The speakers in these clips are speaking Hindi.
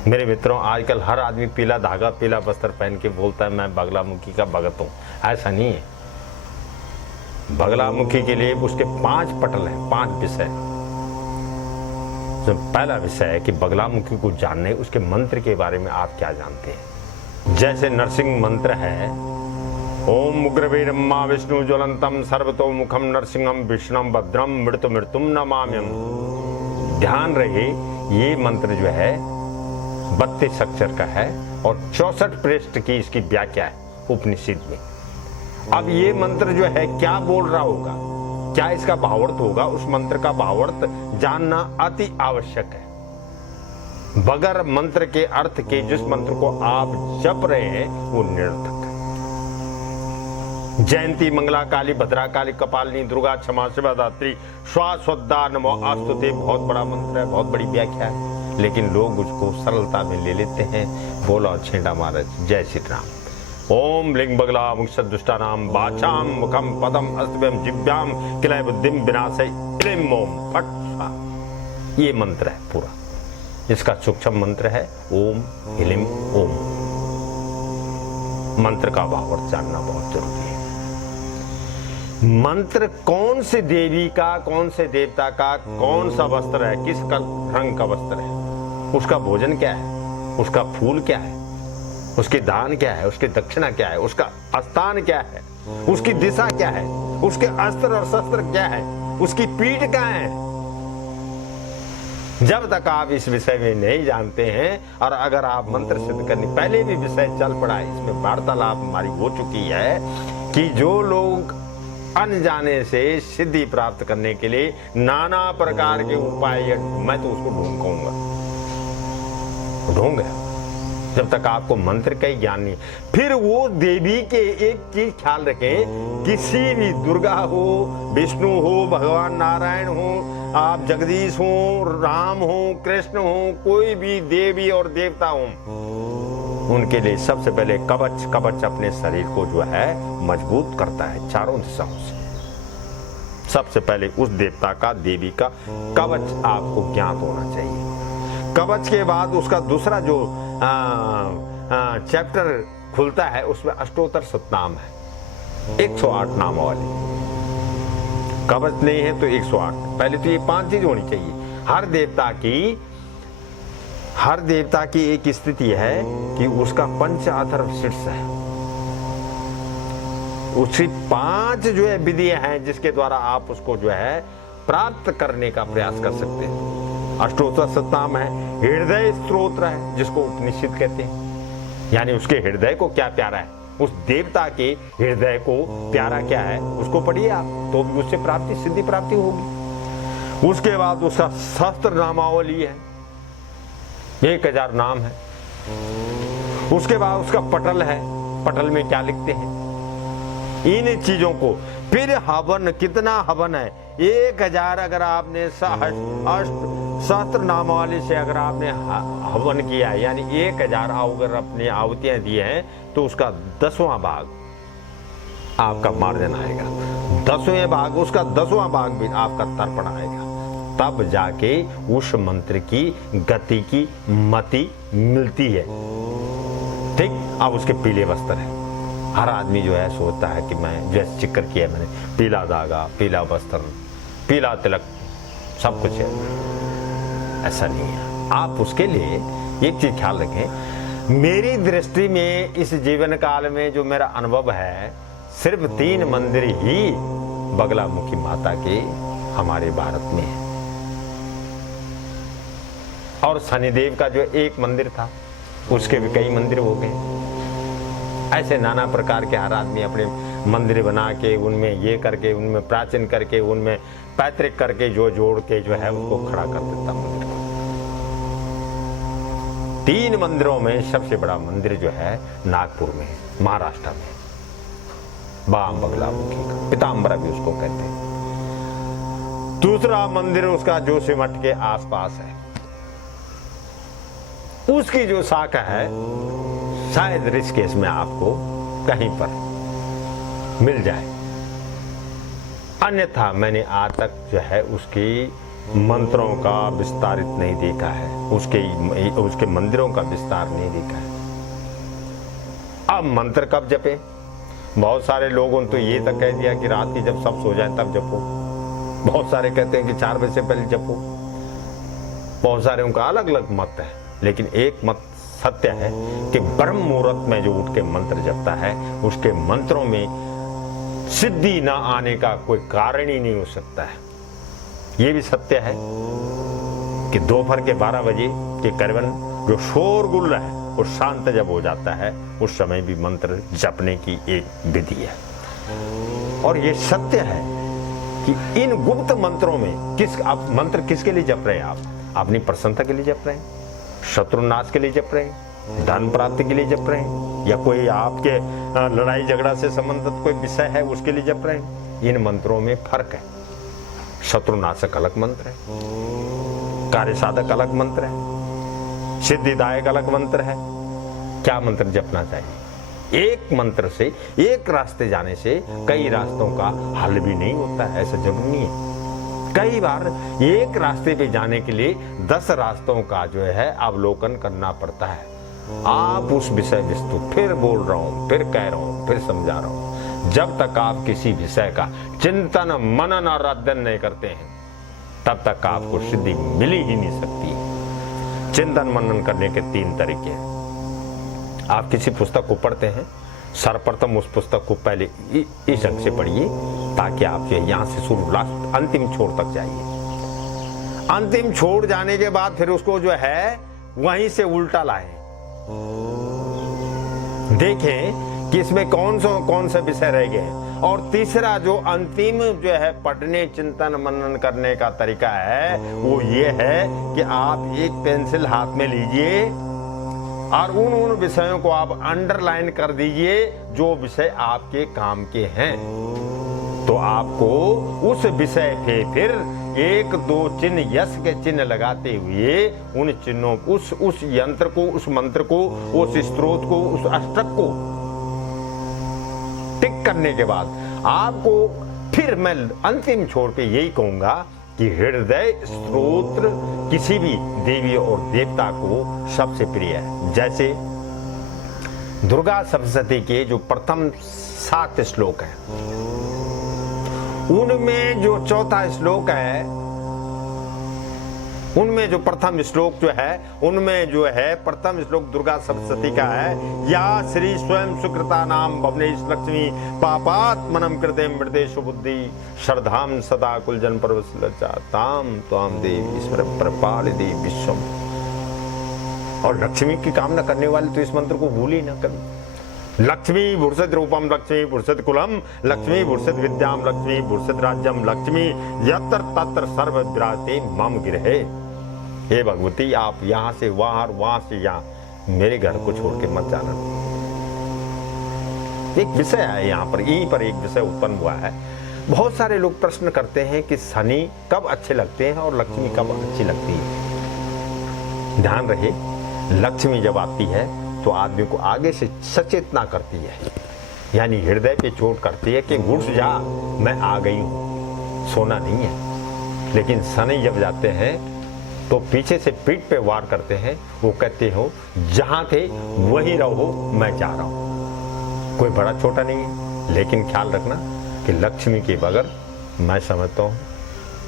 मेरे मित्रों, आजकल हर आदमी पीला धागा पीला वस्त्र पहन के बोलता है मैं बगलामुखी का भगत हूं। ऐसा नहीं है। बगलामुखी के लिए उसके 5 पटल हैं, 5 विषय। तो पहला विषय है कि बगलामुखी को जानने, उसके मंत्र के बारे में आप क्या जानते हैं। जैसे नरसिंह मंत्र है, ओम उग्रवीर ब्रह्मा विष्णु ज्वलंतम सर्वतोमुखम नरसिंहम विष्णुम भद्रम मृत्यु मृत्युम नमाम्यम। ध्यान रहे, ये मंत्र जो है 32 अक्षर का है और 64 पृष्ठ की इसकी व्याख्या है उपनिषद में। अब ये मंत्र जो है क्या बोल रहा होगा, क्या इसका भावार्थ होगा, उस मंत्र का भावार्थ जानना अति आवश्यक है। बगैर मंत्र के अर्थ के जिस मंत्र को आप जप रहे हैं वो निरर्थक है। जयंती मंगला काली भद्रा काली कपालिनी दुर्गा क्षमा शिवा दात्री स्वास्वदा नमो आस्तुते बहुत बड़ा मंत्र है, बहुत बड़ी व्याख्या है, लेकिन लोग उसको सरलता में ले लेते हैं। बोला छेंडा मारा। जय श्री राम। ओम लिंग बगला मुक्ष दुष्टानाम बाचाम मुखम पदम अस्तव्यम जिव्याम किलय बुद्धिम विनाशय इलिम ओम फट स्वाहा। ये मंत्र है पूरा। इसका सूक्ष्म मंत्र है ओम हिलिम ओम। मंत्र का भावार्थ जानना बहुत जरूरी है। मंत्र कौन से देवी का, कौन से देवता का, कौन सा वस्त्र है, किस रंग का वस्त्र है, उसका भोजन क्या है, उसका फूल क्या है, उसके दान क्या है, उसकी दक्षिणा क्या है, उसका स्थान क्या है, उसकी दिशा क्या है, उसके अस्त्र और शस्त्र क्या है, उसकी पीठ क्या है। जब तक आप इस विषय में नहीं जानते हैं, और अगर आप मंत्र सिद्ध करने, पहले भी विषय चल पड़ा है, इसमें वार्तालाप हमारी हो चुकी है कि जो लोग अनजाने से सिद्धि प्राप्त करने के लिए नाना प्रकार के उपाय, मैं तो उसको ढूंढूंगा जब तक आपको मंत्र का ही ज्ञान नहीं। फिर वो देवी के एक चीज ख्याल रखें, किसी भी दुर्गा हो, विष्णु हो, भगवान नारायण हो, आप जगदीश हो, राम हो, कृष्ण हो, कोई भी देवी और देवता हो, उनके लिए सबसे पहले कवच अपने शरीर को जो है मजबूत करता है चारों दिशाओं से। सबसे पहले उस देवता का, देवी का कवच आपको ज्ञात होना चाहिए। कवच के बाद उसका दूसरा जो चैप्टर खुलता है, उसमें अष्टोत्तर शतनाम है, 108 नाम वाले। कवच नहीं है तो 108। पहले तो ये 5 चीज होनी चाहिए। हर देवता की एक स्थिति है कि उसका पंच अथर्व शीर्ष है। उसकी 5 जो है विधियां हैं जिसके द्वारा आप उसको जो है प्राप्त करने का प्रयास कर सकते हैं। अष्टोत्तर शतनाम है, हृदय स्तोत्र है जिसको उपनिषद कहते हैं, यानी उसके हृदय को क्या प्यारा है, उस देवता के हृदय को प्यारा क्या है उसको पढ़िए आप, तो भी उससे सिद्धि प्राप्ति होगी। उसके बाद उसका सहस्त्र नामावली है, 1000 नाम है। उसके बाद उसका पटल है, पटल में क्या लिखते हैं, इन चीजों को। फिर हवन, कितना हवन है, 1000 अगर आपने सहस्त्र नामावली से अगर आपने हवन किया, यानी 1000 अगर अपनी आहुतियां दी हैं, तो उसका 10वां भाग आपका मार्जन आएगा। 10वें भाग, उसका 10वां भाग भी आपका तर्पण आएगा। तब जाके उस मंत्र की गति की मति मिलती है। ठीक। अब उसके पीले वस्त्र है। हर आदमी जो है सोचता है कि मैं जैसे जिक्र किया मैंने, पीला धागा, पीला वस्त्र, पीला तिलक, सब कुछ है। ऐसा नहीं है। आप उसके लिए एक चीज ख्याल रखें, मेरी दृष्टि में इस जीवन काल में जो मेरा अनुभव है, सिर्फ 3 मंदिर ही बगलामुखी माता के हमारे भारत में है। और शनिदेव का जो एक मंदिर था, उसके भी कई मंदिर हो गए। ऐसे नाना प्रकार के हर आदमी अपने मंदिर बना के, उनमें ये करके, उनमें प्राचीन करके, उनमें पैतृक करके, जो जोड़ के जो है उसको खड़ा कर देता मंदिर को। 3 मंदिरों में सबसे बड़ा मंदिर जो है नागपुर में, महाराष्ट्र में, बाम बगलामुखी का, पीताम्बरा भी उसको कहते हैं। दूसरा मंदिर उसका जोशीमठ के आसपास है। उसकी जो शाखा है शायद ऋषिकेश में आपको कहीं पर मिल जाए, अन्यथा मैंने आज तक जो है उसकी मंत्रों का विस्तारित नहीं देखा है, उसके मंदिरों का विस्तार नहीं देखा है। अब मंत्र कब जपे? बहुत सारे लोगों ने तो ये तक कह दिया कि रात की जब सब सो जाए तब जपो। बहुत सारे कहते हैं कि 4 बजे से पहले जपो। बहुत सारे उनका अलग अलग मत है, लेकिन एक मत सत्य है कि ब्रह्म मुहूर्त में जो उठ के मंत्र जपता है उसके मंत्रों में सिद्धि ना आने का कोई कारण ही नहीं हो सकता है। ये भी सत्य है कि दोपहर के 12 बजे के करीबन जो शोरगुल है वो शांत जब हो जाता है, उस समय भी मंत्र जपने की एक विधि है। और ये सत्य है कि इन गुप्त मंत्रों में आप मंत्र किसके लिए जप रहे हैं? आप अपनी प्रसन्नता के लिए जप रहे हैं, शत्रुनाश के लिए जप रहे हैं, धन प्राप्ति के लिए जप रहे हैं, या कोई आपके लड़ाई झगड़ा से संबंधित कोई विषय है उसके लिए जप रहे हैं? इन मंत्रों में फर्क है। शत्रुनाशक अलग मंत्र है, कार्य साधक अलग मंत्र है, सिद्धिदायक अलग मंत्र है। क्या मंत्र जपना चाहिए? एक मंत्र से, एक रास्ते जाने से कई रास्तों का हल भी नहीं होता है, ऐसा जरूरी नहीं है। कई बार एक रास्ते पे जाने के लिए 10 रास्तों का जो है अवलोकन करना पड़ता है। आप उस विषय वस्तु, फिर बोल रहा हूं, फिर कह रहा हूं, फिर समझा रहा हूं, जब तक आप किसी विषय का चिंतन मनन और अध्ययन नहीं करते हैं तब तक आपको सिद्धि मिल ही नहीं सकती। चिंतन मनन करने के 3 तरीके हैं। आप किसी पुस्तक को पढ़ते हैं, सर्वप्रथम उस पुस्तक को पहले इस ढंग से पढ़िए ताकि आप जो यहाँ से शुरू लास्ट अंतिम छोर तक जाइए। अंतिम छोर जाने के बाद फिर उसको जो है वहीं से उल्टा लाएं, देखें कि इसमें कौन से विषय रह गए। और तीसरा जो अंतिम जो है पढ़ने चिंतन मनन करने का तरीका है वो ये है कि आप एक पेंसिल हाथ में लीजिए और उन विषयों को आप अंडरलाइन कर दीजिए जो विषय आपके काम के हैं। तो आपको उस विषय पे फिर 1-2 चिन्ह, यश के चिन्ह लगाते हुए उन चिन्हों, उस यंत्र को, उस मंत्र को, उस स्त्रोत को, उस अष्टक को टिक करने के बाद आपको फिर मैं अंतिम छोर पे यही कहूंगा कि हृदय स्तोत्र किसी भी देवी और देवता को सबसे प्रिय है। जैसे दुर्गा सप्तशती के जो प्रथम 7 श्लोक हैं, उनमें जो चौथा श्लोक है, उनमें जो प्रथम श्लोक जो है, उनमें जो है प्रथम श्लोक दुर्गा सप्तशती का है, या श्री स्वयं सुकृता नाम भवनेश लक्ष्मी पापात्मनम कृते मृदे सुबुद्धि श्रद्धाम सदा कुलजन परवसलचाताम त्वाम देवी स्मर प्रपाल देवी विश्वम। और लक्ष्मी की कामना करने वाले तो इस मंत्र को भूल ही ना करें। लक्ष्मी भूर्षित रूपम, लक्ष्मी भूर्षित कुलम, लक्ष्मी भूर्षित विद्याम, लक्ष्मी भूर्षित राज्यम, लक्ष्मी यत्र तत्र सर्व विराजते मम गृहे। हे भगवती, आप यहाँ से वहां और वहां से यहाँ, मेरे घर को छोड़ के मत जाना। एक विषय है यहाँ पर, यहीं पर एक विषय उत्पन्न हुआ है। बहुत सारे लोग प्रश्न करते हैं कि शनि कब अच्छे लगते हैं और लक्ष्मी कब अच्छी लगती है। ध्यान रहे, लक्ष्मी जब आती है तो आदमी को आगे से सचेतना करती है, यानी हृदय पे चोट करती है कि घुस जा, मैं आ गई हूं, सोना नहीं है। लेकिन शनि जब जाते हैं तो पीछे से पीठ पे वार करते हैं, वो कहते हो जहां थे वहीं रहो, मैं जा रहा हूं। कोई बड़ा छोटा नहीं है, लेकिन ख्याल रखना कि लक्ष्मी के बगैर मैं समझता हूं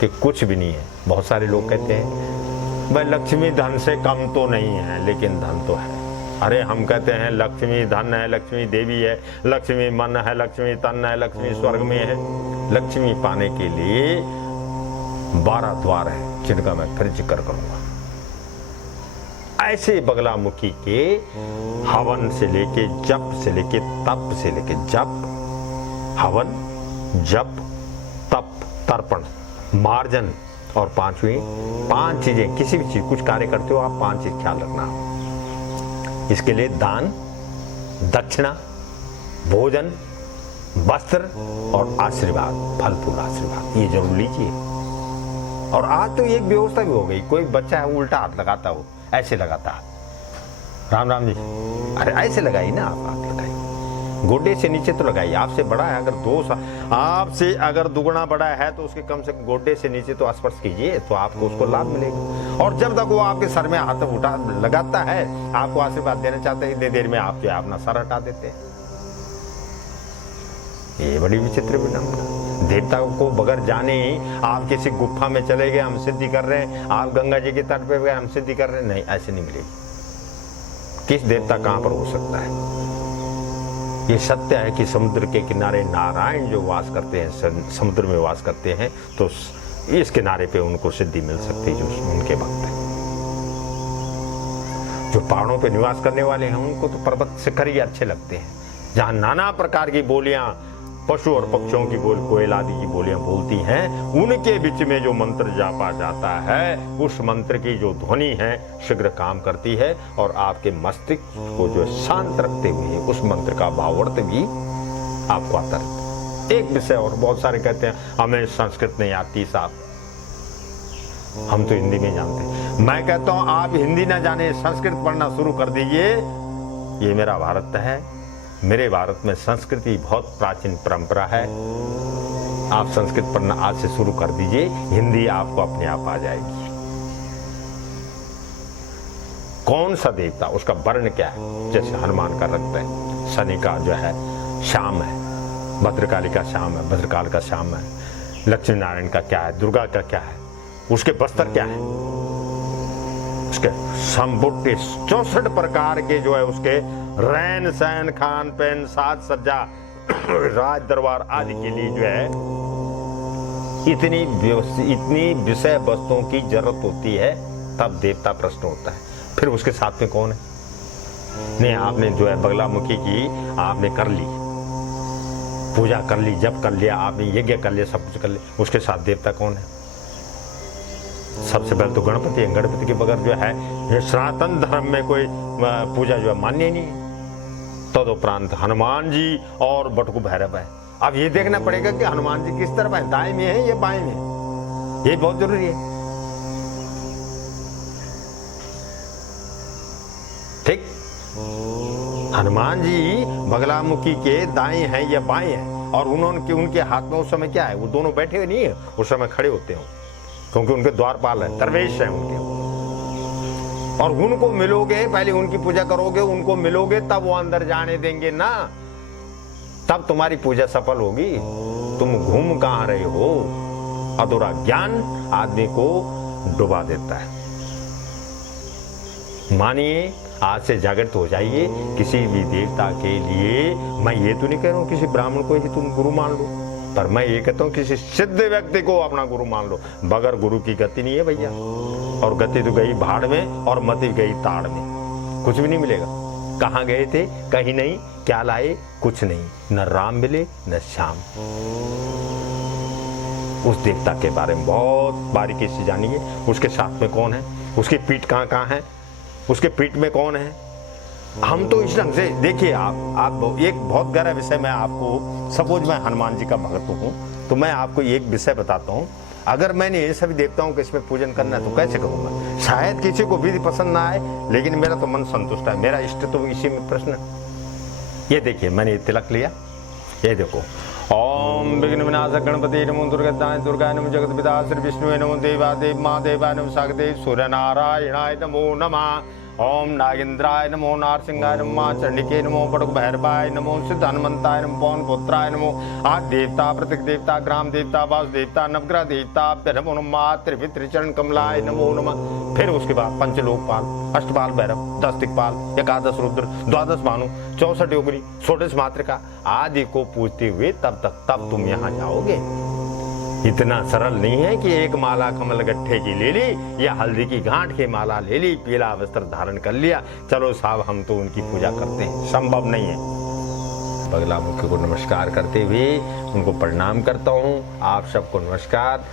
कि कुछ भी नहीं है। बहुत सारे लोग कहते हैं भाई लक्ष्मी धन से कम तो नहीं है, लेकिन धन तो है। अरे हम कहते हैं लक्ष्मी धन है, लक्ष्मी देवी है, लक्ष्मी मन है, लक्ष्मी तन है, लक्ष्मी स्वर्ग में है। लक्ष्मी पाने के लिए 12 द्वार हैं जिनका मैं फिर जिक्र करूंगा। ऐसे बगलामुखी के हवन से लेके, जप से लेके, तप से लेके, जप, हवन, जप, तप, तर्पण, मार्जन और 5 चीजें, किसी भी चीज, कुछ कार्य करते हो आप 5 चीज ख्याल रखना। इसके लिए दान, दक्षिणा, भोजन, वस्त्र और आशीर्वाद, फल फूल आशीर्वाद, ये जरूर लीजिए। और आज तो एक व्यवस्था भी हो गई, कोई बच्चा है उल्टा हाथ लगाता हो, ऐसे लगाता है, राम राम जी, अरे ऐसे लगाई ना आप हाथ लगाई। गोडे से नीचे तो लगाइए। आपसे बड़ा है अगर आपसे अगर दुगुना बड़ा है तो उसके कम से कम गोडे से नीचे तो स्पर्श कीजिए, तो आपको उसको लाभ मिलेगा। और जब तक वो आपके सर में हाथ उठा लगाता है, आपको आशीर्वाद देना चाहते हैं, इतनी देर में आप जो है अपना सर हटा देते हैं। ये बड़ी विचित्र विडंबना। देवता को बगैर जाने ही आप किसी गुफा में चले गए, हम सिद्धि कर रहे हैं, आप गंगा जी के तट पे गए, हम सिद्धि कर रहे हैं, नहीं, ऐसे नहीं मिलेगी। किस देवता कहां पर हो सकता है? ये सत्य है कि समुद्र के किनारे नारायण जो वास करते हैं, समुद्र में वास करते हैं, तो इस किनारे पे उनको सिद्धि मिल सकती है जो उनके भक्त हैं। जो पहाड़ों पे निवास करने वाले हैं उनको तो पर्वत शिखर ही अच्छे लगते हैं, जहां नाना प्रकार की बोलियां पशु और पक्षियों की कोयल आदि की बोलियां बोलती हैं, उनके बीच में जो मंत्र जापा जाता है, उस मंत्र की जो ध्वनि है शीघ्र काम करती है और आपके मस्तिष्क को जो शांत रखते हुए उस मंत्र का भावार्थ भी आपको आता है। एक विषय और, बहुत सारे कहते हैं हमें संस्कृत नहीं आती साहब, हम तो हिंदी में जानते हैं। मैं कहता हूं आप हिंदी ना जाने, संस्कृत पढ़ना शुरू कर दीजिए। ये मेरा भारत है, मेरे भारत में संस्कृति बहुत प्राचीन परंपरा है। आप संस्कृत पढ़ना आज से शुरू कर दीजिए, हिंदी आपको अपने आप आ जाएगी। कौन सा देवता, उसका वर्ण क्या है? जैसे हनुमान का रक्त है, शनि का जो है श्याम है, भद्रकाली का श्याम है, भद्रकाल का श्याम है, लक्ष्मी नारायण का क्या है, दुर्गा का क्या है, उसके बस्तर क्या है, उसके संपुट 64 प्रकार के जो है उसके रहन सहन खान पहन साज सज्जा राज दरबार आदि के लिए जो है इतनी विषय वस्तुओं की जरूरत होती है, तब देवता प्रश्न होता है। फिर उसके साथ में कौन है? नहीं, आपने जो है बगलामुखी की आपने कर ली, पूजा कर ली, जप कर लिया, आपने यज्ञ कर लिया, सब कुछ कर लिया, उसके साथ देवता कौन है? सबसे पहले तो गणपति है। गणपति के बगैर जो है सनातन धर्म में कोई पूजा जो है मान्य ही नहीं है। तदुपरांत हनुमान जी और बटुक भैरव है। अब ये देखना पड़ेगा कि हनुमान जी किस तरफ है, दाएं में है या बाएं में, ये बहुत जरूरी है। ठीक, हनुमान जी बगलामुखी के दाएं हैं या बाएं हैं, और उनके हाथ में उस समय क्या है? वो दोनों बैठे हुए नहीं है, उस समय खड़े होते हो, क्योंकि उनके द्वारपाल है, दरवेश है उनके, और उनको मिलोगे, पहले उनकी पूजा करोगे, उनको मिलोगे, तब वो अंदर जाने देंगे ना, तब तुम्हारी पूजा सफल होगी। तुम घूम कहां रहे हो? अधूरा ज्ञान आदमी को डुबा देता है। मानिए, आज से जागृत हो जाइए। किसी भी देवता के लिए, मैं ये तो नहीं कह रहा हूं किसी ब्राह्मण को ही तुम गुरु मान लो, पर मैं ये कहता हूं किसी सिद्ध व्यक्ति को अपना गुरु मान लो। बगैर गुरु की गति नहीं है भैया, और गति तो गई भाड़ में और मति गई ताड़ में, कुछ भी नहीं मिलेगा। कहां गए थे? कहीं नहीं। क्या लाए? कुछ नहीं। न राम मिले न श्याम। उस देवता के बारे में बहुत बारीकी से जानिए। उसके साथ में कौन है, उसकी पीठ कहां कहां है, उसके पीठ में कौन है। हम तो इस ढंग से देखिए, आप एक बहुत गहरा विषय मैं आपको, सपोज मैं हनुमान जी का भक्त हूँ, तो मैं आपको एक विषय बताता हूँ। अगर मैंने ये सभी देवताओं के इसमें पूजन करना है तो कैसे करूँगा? शायद किसी को विधि पसंद ना आए, लेकिन मेरा तो मन संतुष्ट है, मेरा इष्ट तो इसी में प्रश्न। ये देखिए, मैंने तिलक लिया, ये देखो, ओम विघ्न विनाशक गणपति नमो दुर्गताय दुर्गाय नमो जगत पिता श्री विष्णुवे नमो देवादेव महादेवाय नमो सागदेव सूर्य नारायणाय नमो नमः। ओम नागेंद्राय नमो नारसिंहाय नमो चंडिके नमो बड़क भैरवाय नमो सिद्ध हनुमंताय नमो पवन पुत्राय नमो आदि देवता प्रतीक देवता ग्राम देवता वास देवता नवग्रह देवता नमो नमः त्रिपित्र चरण कमलाय नमो नमः। फिर उसके बाद पंचलोकपाल, अष्टपाल भैरव, 10 दिक्पाल, एकादश रुद्र, 12 भानु, 64 योगिनी, 16 मातृका आदि को पूजते हुए तब तुम यहाँ जाओगे। इतना सरल नहीं है कि एक माला कमल गट्ठे की ले ली या हल्दी की गांठ की माला ले ली, पीला वस्त्र धारण कर लिया, चलो साहब हम तो उनकी पूजा करते हैं। संभव नहीं है। बगलामुखी को नमस्कार करते हुए उनको प्रणाम करता हूँ। आप सबको नमस्कार।